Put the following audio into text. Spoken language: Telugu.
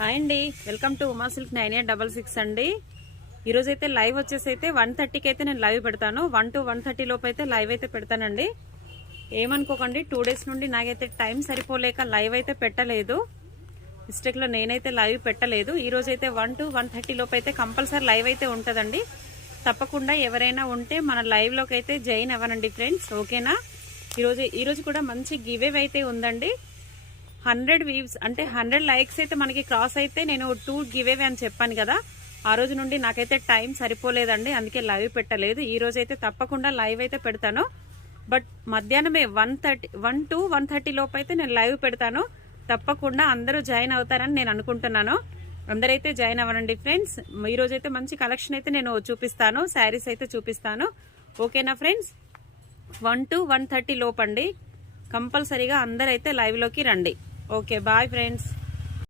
హాయ్ అండి, వెల్కమ్ టు ఉమా సిల్క్ 9866 అండి. ఈరోజు అయితే లైవ్ వచ్చేసి అయితే 1:30కి అయితే నేను లైవ్ పెడతాను. 1 to 1:30 లోపు అయితే లైవ్ అయితే పెడతానండి. ఏమనుకోకండి, 2 డేస్ నుండి నాకైతే టైం సరిపోలేక లైవ్ అయితే పెట్టలేదు. మిస్టేక్లో నేనైతే లైవ్ పెట్టలేదు. ఈరోజు అయితే 1 to 1:30 లోపు అయితే కంపల్సరీ లైవ్ అయితే ఉంటుందండి. తప్పకుండా ఎవరైనా ఉంటే మన లైవ్లోకి అయితే జాయిన్ అవ్వనండి ఫ్రెండ్స్, ఓకేనా? ఈరోజు కూడా మంచి గివ్ అవే అయితే ఉందండి. 100 వ్యూస్ అంటే 100 లైక్స్ అయితే మనకి క్రాస్ అయితే నేను 2 గివ్ అవే అని చెప్పాను కదా. ఆ రోజు నుండి నాకైతే టైం సరిపోలేదండి, అందుకే లైవ్ పెట్టలేదు. ఈ రోజు అయితే తప్పకుండా లైవ్ అయితే పెడతాను. బట్ మధ్యాహ్నమే 1 to 1:30 లోపు అయితే నేను లైవ్ పెడతాను. తప్పకుండా అందరూ జాయిన్ అవుతారని నేను అనుకుంటున్నాను. అందరైతే జాయిన్ అవ్వండి ఫ్రెండ్స్. ఈ రోజు అయితే మంచి కలెక్షన్ అయితే నేను చూపిస్తాను, శారీస్ అయితే చూపిస్తాను, ఓకేనా ఫ్రెండ్స్? 1 to 1:30 లోపు అండి. కంపల్సరీగా అందరైతే లైవ్లోకి రండి. Okay, bye friends.